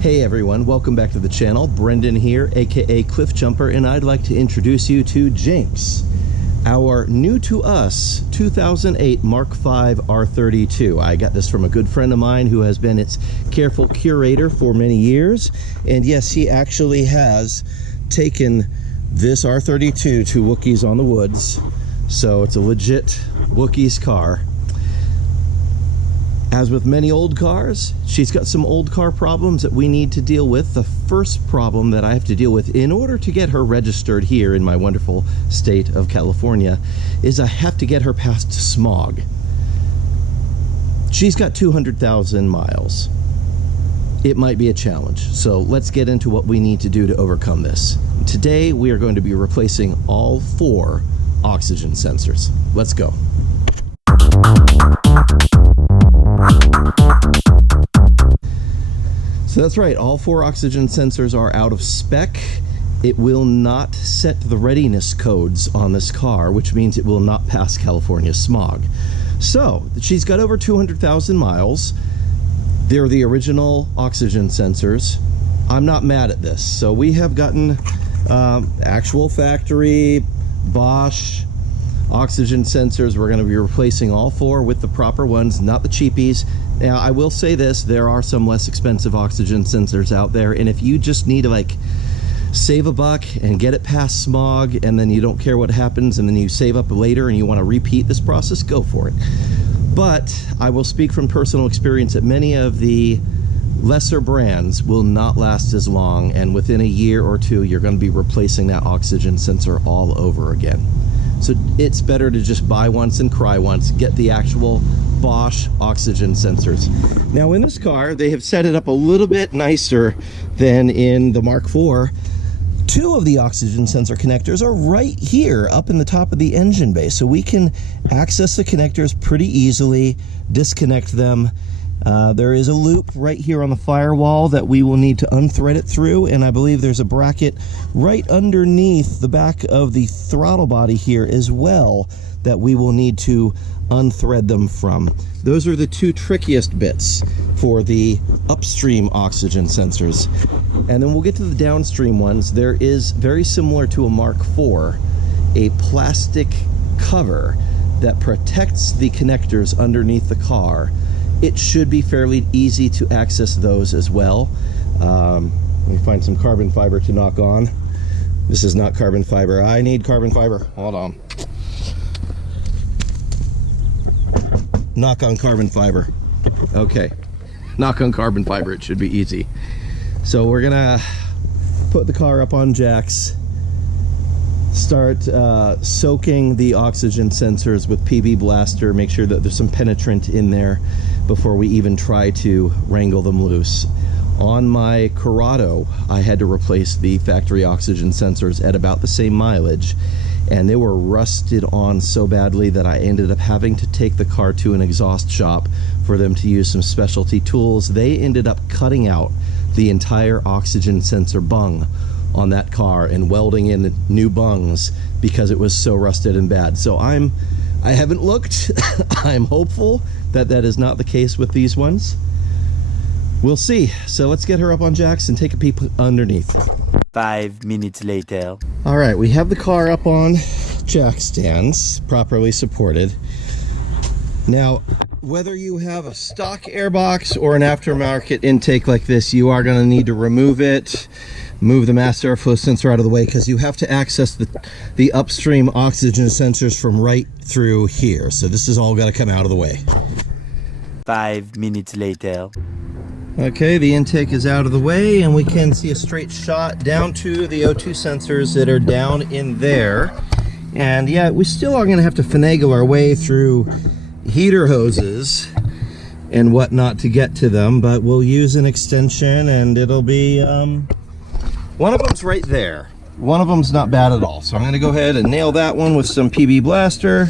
Hey everyone, welcome back to the channel. Brendan here, aka Cliff Jumper, and I'd like to introduce you to Jinx, our new to us 2008 Mk5 R32. I got this from a good friend of mine who has been its careful curator for many years, and yes, he actually has taken this R32 to Wookiees on the Woods, so it's a legit Wookiees car. As with many old cars, she's got some old car problems that we need to deal with. The first problem that I have to deal with in order to get her registered here in my wonderful state of California is I have to get her past smog. She's got 200,000 miles. It might be a challenge, so let's get into what we need to do to overcome this. Today we are going to be replacing all 4 oxygen sensors. Let's go. So that's right, all 4 oxygen sensors are out of spec. It will not set the readiness codes on this car, which means it will not pass California smog. So she's got over 200,000 miles. They're the original oxygen sensors. I'm not mad at this. So we have gotten actual factory Bosch oxygen sensors. We're going to be replacing all 4 with the proper ones, not the cheapies. Now I will say this, there are some less expensive oxygen sensors out there, and if you just need to like save a buck and get it past smog and then you don't care what happens and then you save up later and you want to repeat this process, go for it. But I will speak from personal experience that many of the lesser brands will not last as long, and within a year or 2 you're going to be replacing that oxygen sensor all over again. So it's better to just buy once and cry once, get the actual Bosch oxygen sensors. Now in this car, they have set it up a little bit nicer than in the Mk4. 2 of the oxygen sensor connectors are right here up in the top of the engine bay, so we can access the connectors pretty easily, disconnect them. There is a loop right here on the firewall that we will need to unthread it through, and I believe there's a bracket right underneath the back of the throttle body here as well that we will need to unthread them from. Those are the 2 trickiest bits for the upstream oxygen sensors. And then we'll get to the downstream ones. There is, very similar to a Mk4, a plastic cover that protects the connectors underneath the car. It should be fairly easy to access those as well. Let me find some carbon fiber to knock on. This is not carbon fiber. I need carbon fiber. Hold on. Knock on carbon fiber. Okay. Knock on carbon fiber. It should be easy. So we're gonna put the car up on jacks. Start soaking the oxygen sensors with PB Blaster. Make sure that there's some penetrant in there before we even try to wrangle them loose. On my Corrado, I had to replace the factory oxygen sensors at about the same mileage, and they were rusted on so badly that I ended up having to take the car to an exhaust shop for them to use some specialty tools. They ended up cutting out the entire oxygen sensor bung on that car and welding in new bungs because it was so rusted and bad. So I haven't looked. I'm hopeful that that is not the case with these ones. We'll see. So let's get her up on jacks and take a peek underneath. 5 minutes later. All right, we have the car up on jack stands, properly supported. Now, whether you have a stock airbox or an aftermarket intake like this, you are going to need to remove it, move the mass airflow sensor out of the way, because you have to access the upstream oxygen sensors from right through here. So this is all got to come out of the way. 5 minutes later. Okay, the intake is out of the way, and we can see a straight shot down to the O2 sensors that are down in there. And yeah, we still are going to have to finagle our way through heater hoses and whatnot to get to them, but we'll use an extension, and it'll be one of them's right there. One of them's not bad at all, so I'm going to go ahead and nail that one with some PB Blaster,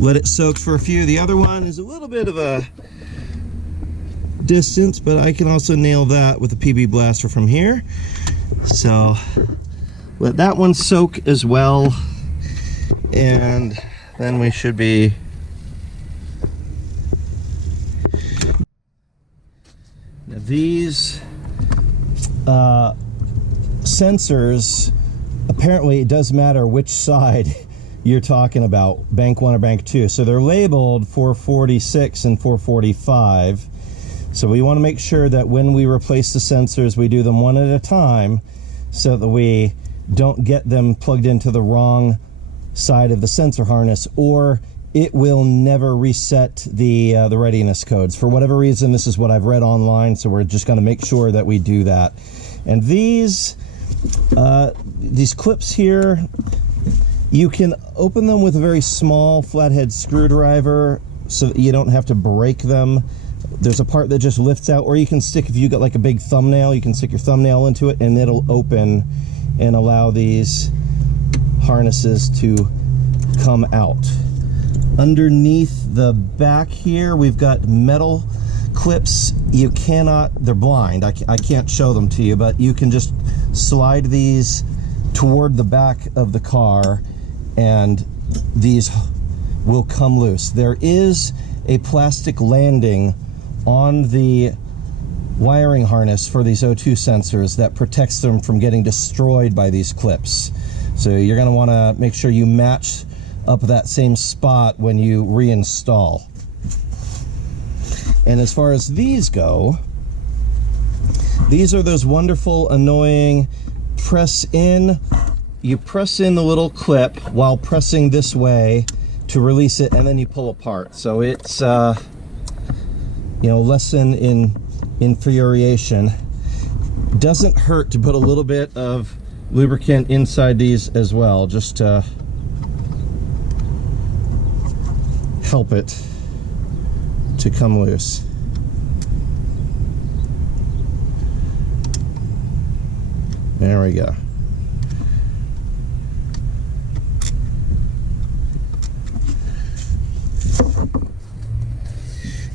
let it soak for a few. The other one is a little bit of a distance, but I can also nail that with a PB Blaster from here. So let that one soak as well, and then we should be Now these sensors, apparently it does matter which side you're talking about, bank 1 or bank 2. So they're labeled 446 and 445. So we want to make sure that when we replace the sensors, we do them one at a time so that we don't get them plugged into the wrong side of the sensor harness, or it will never reset the readiness codes. For whatever reason, this is what I've read online, so we're just going to make sure that we do that. And these clips here, you can open them with a very small flathead screwdriver so that you don't have to break them. There's a part that just lifts out, or you can stick, if you got like a big thumbnail, you can stick your thumbnail into it and it'll open and allow these harnesses to come out. Underneath the back here, we've got metal clips. You cannot, they're blind, I can't show them to you, but you can just slide these toward the back of the car and these will come loose. There is a plastic landing on the wiring harness for these O2 sensors that protects them from getting destroyed by these clips. So you're going to want to make sure you match up that same spot when you reinstall. And as far as these go, these are those wonderful, annoying you press in the little clip while pressing this way to release it, and then you pull apart. So it's you know, lesson in infuriation. Doesn't hurt to put a little bit of lubricant inside these as well, just to help it to come loose. There we go.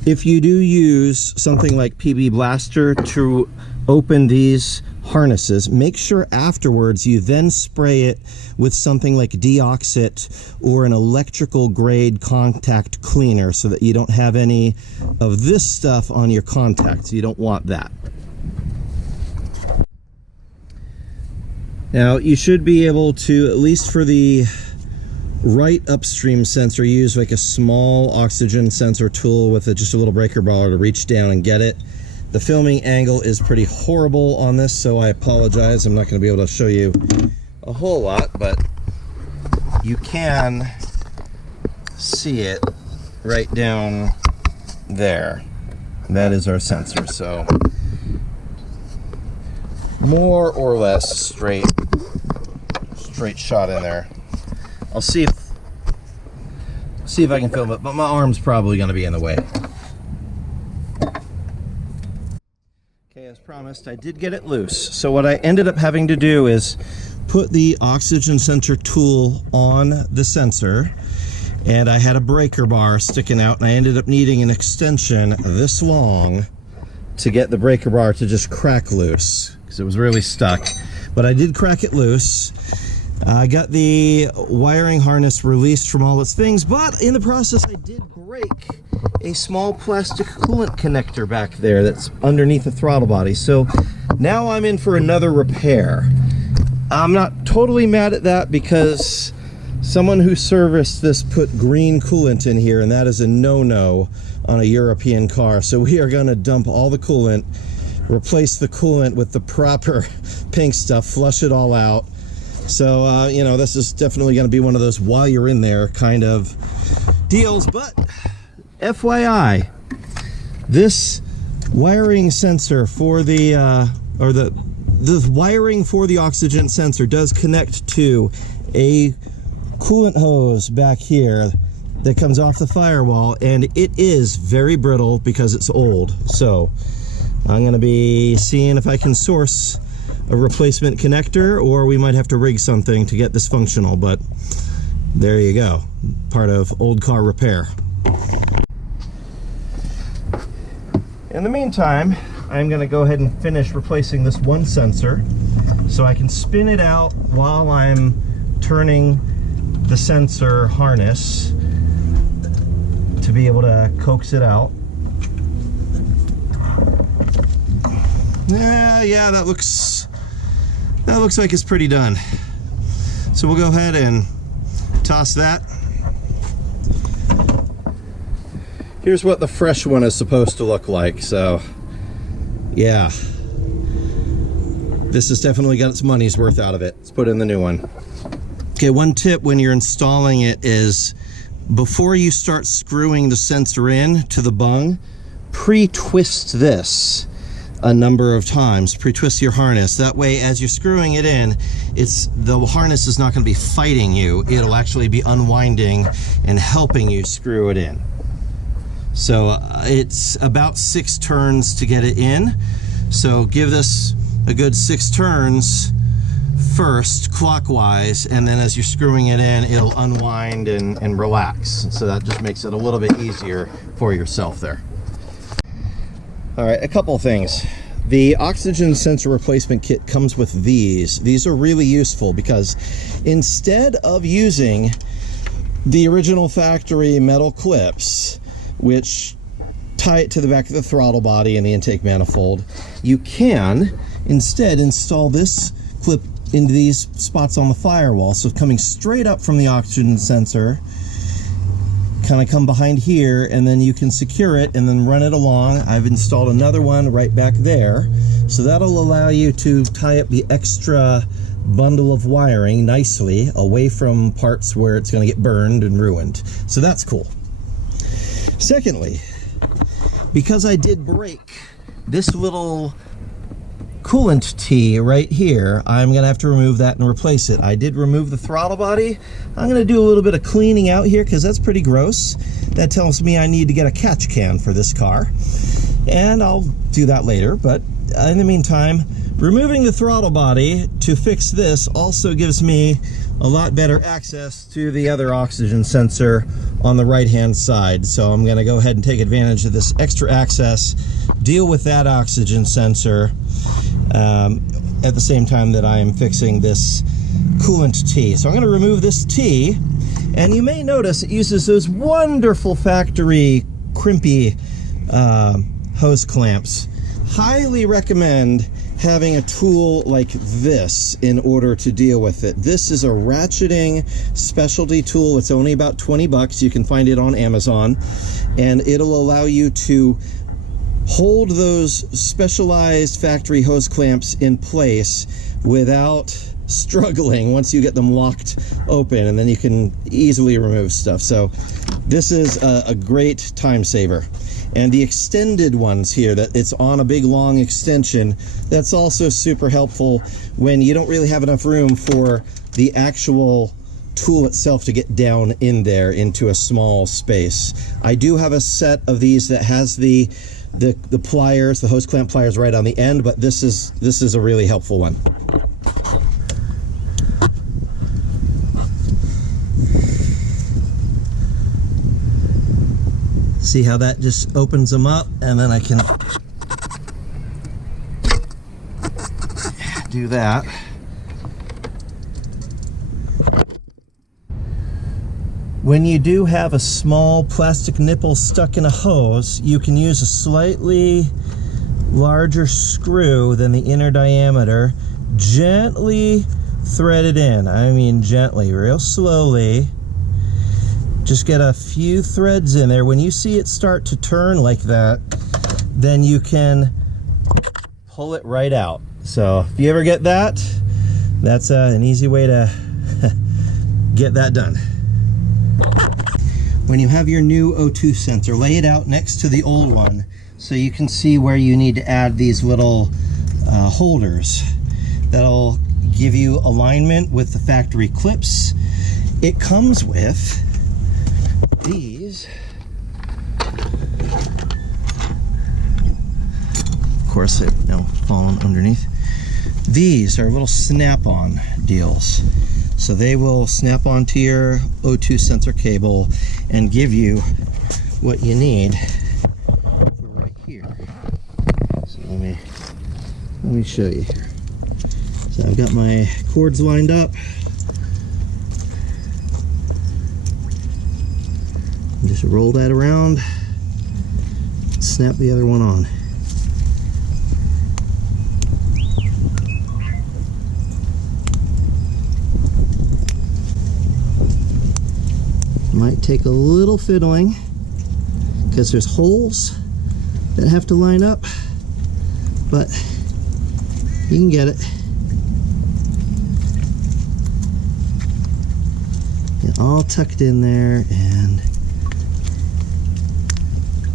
If you do use something like PB Blaster to open these harnesses, make sure afterwards you then spray it with something like Deoxit or an electrical grade contact cleaner so that you don't have any of this stuff on your contacts. You don't want that. Now you should be able to, at least for the right upstream sensor, use like a small oxygen sensor tool with just a little breaker bar to reach down and get it. The filming angle is pretty horrible on this, so I apologize. I'm not going to be able to show you a whole lot, but you can see it right down there. That is our sensor, so more or less straight shot in there. I'll see if I can film it, but my arm's probably going to be in the way. Okay, as promised, I did get it loose. So what I ended up having to do is put the oxygen sensor tool on the sensor, and I had a breaker bar sticking out, and I ended up needing an extension this long to get the breaker bar to just crack loose, because it was really stuck. But I did crack it loose. I got the wiring harness released from all its things, but in the process I did break a small plastic coolant connector back there that's underneath the throttle body. So now I'm in for another repair. I'm not totally mad at that because someone who serviced this put green coolant in here, and that is a no-no on a European car. So we are going to dump all the coolant, replace the coolant with the proper pink stuff, flush it all out. So, you know, this is definitely going to be one of those while you're in there kind of deals. But FYI, this wiring sensor for the, the wiring for the oxygen sensor does connect to a coolant hose back here that comes off the firewall, and it is very brittle because it's old. So I'm going to be seeing if I can source a replacement connector, or we might have to rig something to get this functional, but there you go. Part of old car repair. In the meantime, I'm going to go ahead and finish replacing this one sensor so I can spin it out while I'm turning the sensor harness to be able to coax it out. Yeah, that looks like it's pretty done. So we'll go ahead and toss that. Here's what the fresh one is supposed to look like. So yeah, this has definitely got its money's worth out of it. Let's put in the new one. Okay, one tip when you're installing it is before you start screwing the sensor in to the bung, pre-twist this a number of times. Pre-twist your harness. That way, as you're screwing it in, the harness is not going to be fighting you. It'll actually be unwinding and helping you screw it in. So it's about 6 turns to get it in. So give this a good 6 turns first, clockwise, and then as you're screwing it in, it'll unwind and relax. So that just makes it a little bit easier for yourself there. All right, a couple of things. The oxygen sensor replacement kit comes with these. These are really useful because instead of using the original factory metal clips, which tie it to the back of the throttle body and the intake manifold, you can instead install this clip into these spots on the firewall. So coming straight up from the oxygen sensor, kind of come behind here, and then you can secure it and then run it along. I've installed another one right back there. So that'll allow you to tie up the extra bundle of wiring nicely away from parts where it's going to get burned and ruined. So that's cool. Secondly, because I did break this little coolant tee right here, I'm gonna have to remove that and replace it. I did remove the throttle body. I'm gonna do a little bit of cleaning out here because that's pretty gross. That tells me I need to get a catch can for this car, and I'll do that later. But in the meantime, removing the throttle body to fix this also gives me a lot better access to the other oxygen sensor on the right hand side. So I'm gonna go ahead and take advantage of this extra access, deal with that oxygen sensor at the same time that I am fixing this coolant tee. So I'm going to remove this tee, and you may notice it uses those wonderful factory crimpy hose clamps. Highly recommend having a tool like this in order to deal with it. This is a ratcheting specialty tool. It's only about 20 bucks. You can find it on Amazon, and it'll allow you to hold those specialized factory hose clamps in place without struggling once you get them locked open, and then you can easily remove stuff. So this is a great time saver. And the extended ones here, that it's on a big long extension, that's also super helpful when you don't really have enough room for the actual tool itself to get down in there into a small space. I do have a set of these that has the pliers, the hose clamp pliers right on the end, but this is a really helpful one. See how that just opens them up, and then I can do that. When you do have a small plastic nipple stuck in a hose, you can use a slightly larger screw than the inner diameter. Gently thread it in. I mean gently, real slowly. Just get a few threads in there. When you see it start to turn like that, then you can pull it right out. So if you ever get that, that's an easy way to get that done. When you have your new O2 sensor, lay it out next to the old one so you can see where you need to add these little holders. That'll give you alignment with the factory clips. It comes with these. Of course, they've now fallen underneath. These are little snap-on deals. So they will snap onto your O2 sensor cable and give you what you need for right here. So let me show you here. So I've got my cords lined up. Just roll that around, snap the other one on. might take a little fiddling because there's holes that have to line up, but you can get it. And all tucked in there, and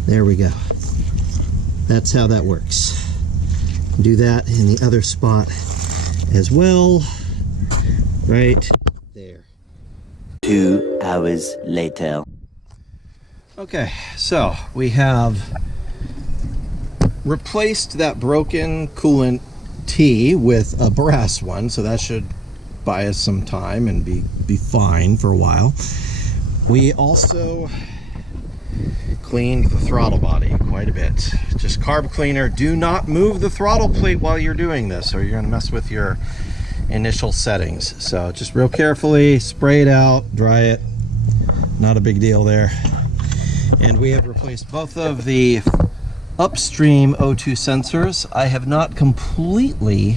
there we go. That's how that works. Do that in the other spot as well, right there. 2 hours later. Okay, so we have replaced that broken coolant T with a brass one, so that should buy us some time and be fine for a while. We also cleaned the throttle body quite a bit. Just carb cleaner. Do not move the throttle plate while you're doing this, or you're going to mess with your initial settings. So just real carefully spray it out, dry it. Not a big deal there. And we have replaced both of the Upstream O2 sensors. I have not completely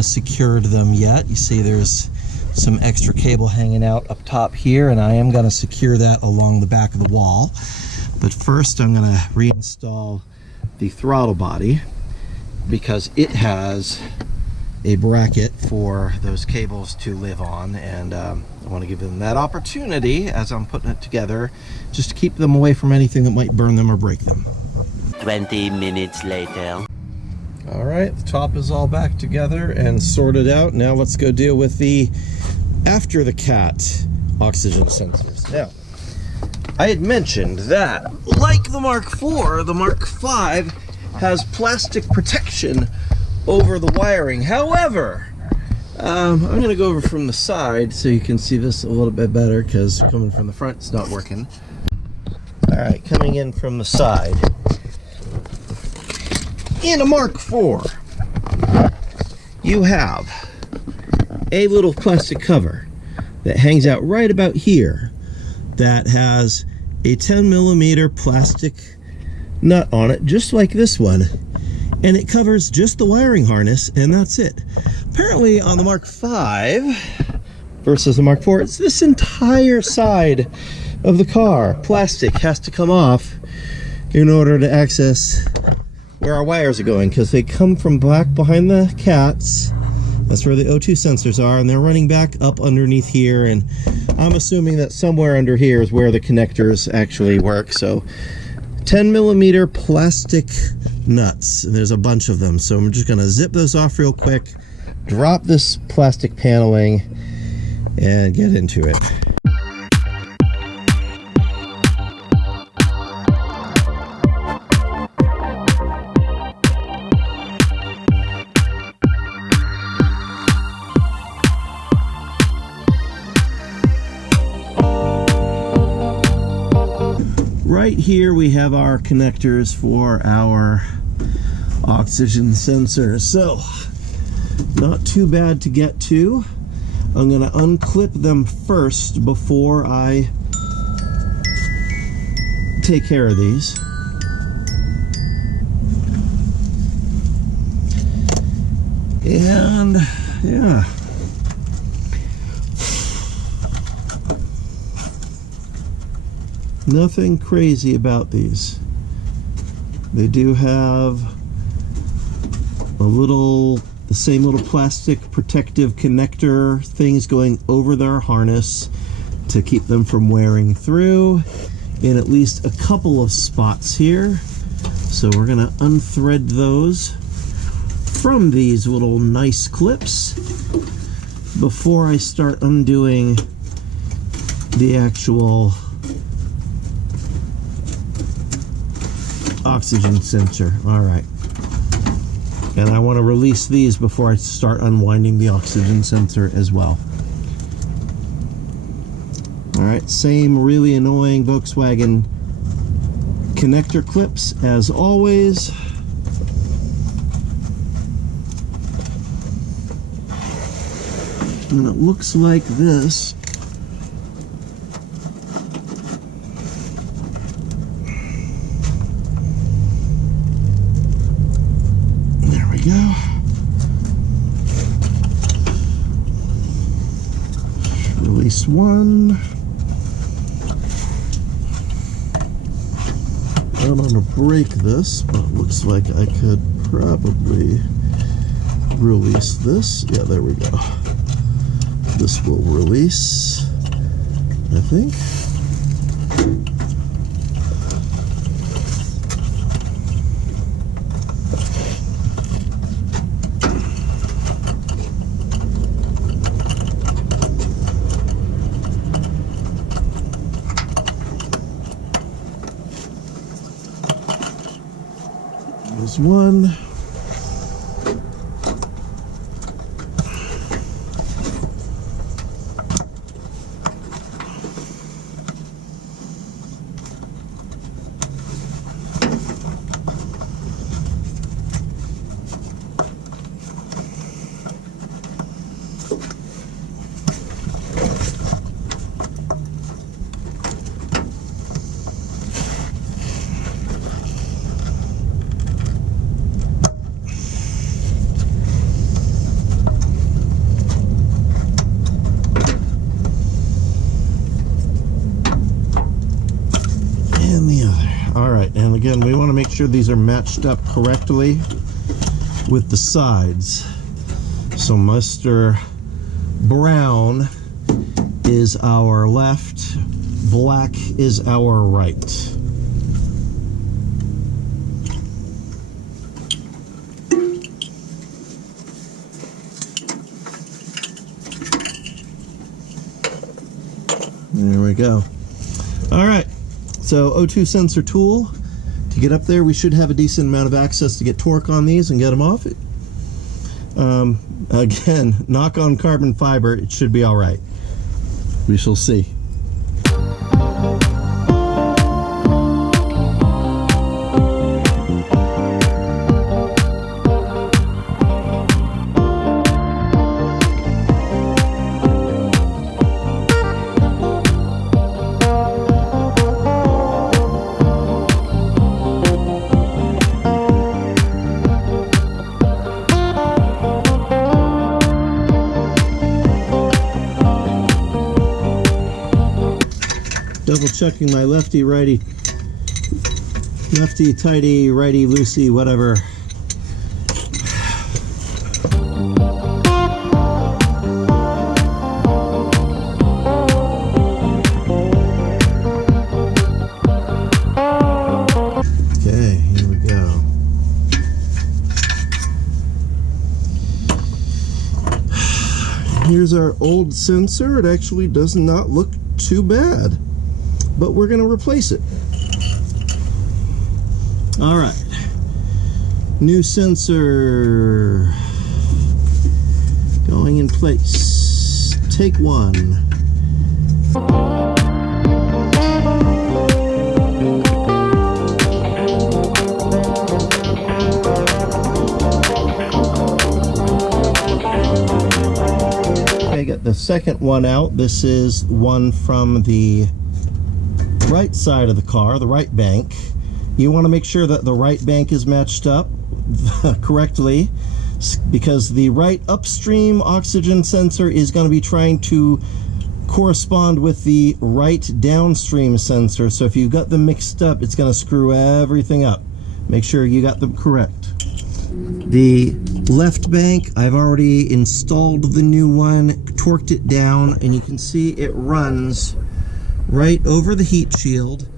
secured them yet. You see there's some extra cable hanging out up top here, and I am going to secure that along the back of the wall. But first I'm going to reinstall the throttle body because it has a bracket for those cables to live on, and I want to give them that opportunity as I'm putting it together, just to keep them away from anything that might burn them or break them. 20 minutes later. All right, the top is all back together and sorted out. Now let's go deal with the after the cat oxygen sensors. Now, I had mentioned that, like the Mark IV, the Mark V has plastic protection over the wiring. However, I'm going to go over from the side so you can see this a little bit better, because coming from the front it's not working. All right, coming in from the side. In a Mark IV, you have a little plastic cover that hangs out right about here that has a 10mm plastic nut on it, just like this one, and it covers just the wiring harness, and that's it. Apparently on the Mark V versus the Mark IV, it's this entire side of the car. Plastic has to come off in order to access where our wires are going, because they come from back behind the cats. That's where the O2 sensors are, and they're running back up underneath here, and I'm assuming that somewhere under here is where the connectors actually work. So 10mm plastic nuts, there's a bunch of them, so I'm just going to zip those off real quick, drop this plastic paneling, and get into it. Right here we have our connectors for our oxygen sensors, so not too bad to get to. I'm going to unclip them first before I take care of these. And yeah, nothing crazy about these. They do have the same little plastic protective connector things going over their harness to keep them from wearing through in at least a couple of spots here. So we're gonna unthread those from these little nice clips before I start undoing the actual oxygen sensor. All right, and I want to release these before I start unwinding the oxygen sensor as well. All right, same really annoying Volkswagen connector clips as always. And it looks like this. Go. Release one. don't want to break this, but it looks like I could probably release this. Yeah, there we go. This will release, I think. There's one. And again, we want to make sure these are matched up correctly with the sides. So Mr. Brown is our left, black is our right. There we go. All right. So O2 sensor tool. To get up there, we should have a decent amount of access to get torque on these and get them off. Again, knock on carbon fiber, it should be all right. We shall see. Double checking my lefty, righty, lefty, tighty, righty, loosey, whatever. Okay, here we go. Here's our old sensor. It actually does not look too bad, but we're going to replace it. All right, new sensor going in place. Take one. Okay, got the second one out. This is one from the right side of the car, the right bank. You want to make sure that the right bank is matched up correctly, because the right upstream oxygen sensor is going to be trying to correspond with the right downstream sensor. So if you've got them mixed up, it's going to screw everything up. Make sure you got them correct. The left bank, I've already installed the new one, torqued it down, and you can see it runs right over the heat shield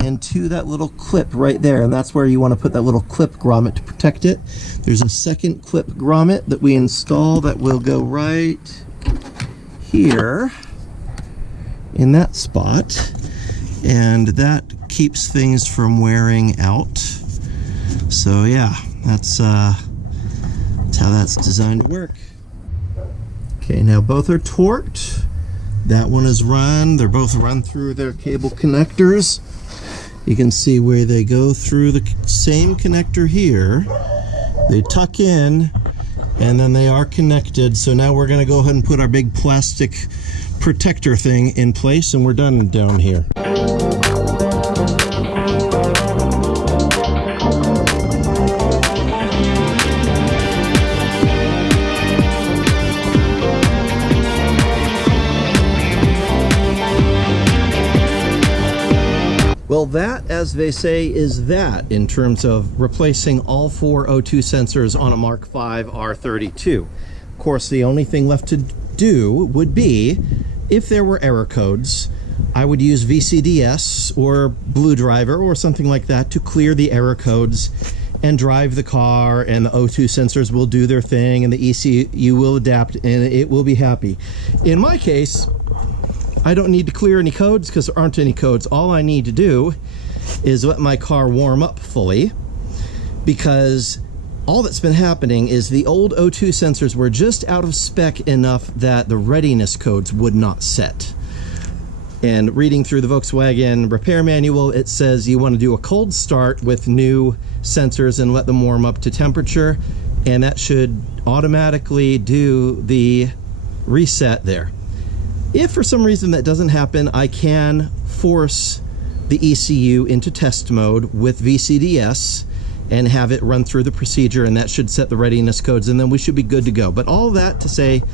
and to that little clip right there, and that's where you want to put that little clip grommet to protect it. There's a second clip grommet that we install that will go right here in that spot, and that keeps things from wearing out. So yeah, that's how that's designed to work. Okay, now both are torqued. That one is run. They're both run through their cable connectors. You can see where they go through the same connector here. They tuck in, and then they are connected. So now we're going to go ahead and put our big plastic protector thing in place, and we're done down here. Well, Well, that, as they say, is that in terms of replacing all 4 O2 sensors on a Mk5 R32. Of course, the only thing left to do would be, if there were error codes, I would use VCDS or Blue Driver or something like that to clear the error codes and drive the car, and the O2 sensors will do their thing and the ECU will adapt and it will be happy. In my case, I don't need to clear any codes because there aren't any codes. All I need to do is let my car warm up fully, because all that's been happening is the old O2 sensors were just out of spec enough that the readiness codes would not set. And reading through the Volkswagen repair manual, it says you want to do a cold start with new sensors and let them warm up to temperature, and that should automatically do the reset there. If for some reason that doesn't happen, I can force the ECU into test mode with VCDS and have it run through the procedure, and that should set the readiness codes, and then we should be good to go. But all that to say,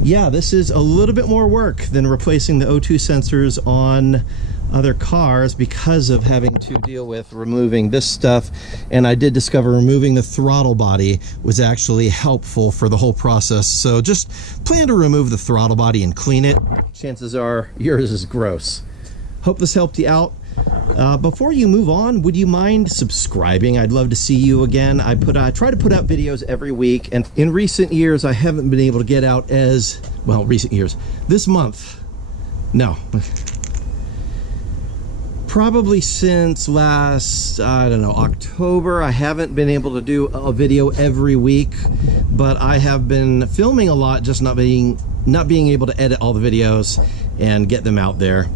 yeah, this is a little bit more work than replacing the O2 sensors on other cars because of having to deal with removing this stuff. And I did discover removing the throttle body was actually helpful for the whole process. So just plan to remove the throttle body and clean it. Chances are yours is gross. Hope this helped you out. Before you move on, would you mind subscribing? I'd love to see you again. I try to put out videos every week, and in recent years I haven't been able to get out as well. Recent years, this month, no, probably since last, I don't know, October, I haven't been able to do a video every week, but I have been filming a lot, just not being able to edit all the videos and get them out there.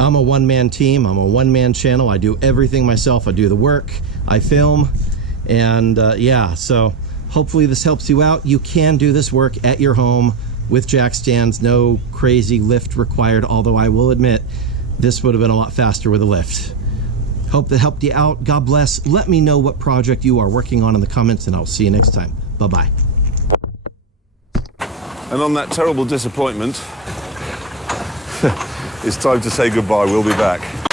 I'm a one-man team, I'm a one-man channel, I do everything myself, I do the work, I film, and yeah, so hopefully this helps you out. You can do this work at your home with jack stands, no crazy lift required, although I will admit, this would have been a lot faster with a lift. Hope that helped you out. God bless. Let me know what project you are working on in the comments, and I'll see you next time. Bye-bye. And on that terrible disappointment, it's time to say goodbye. We'll be back.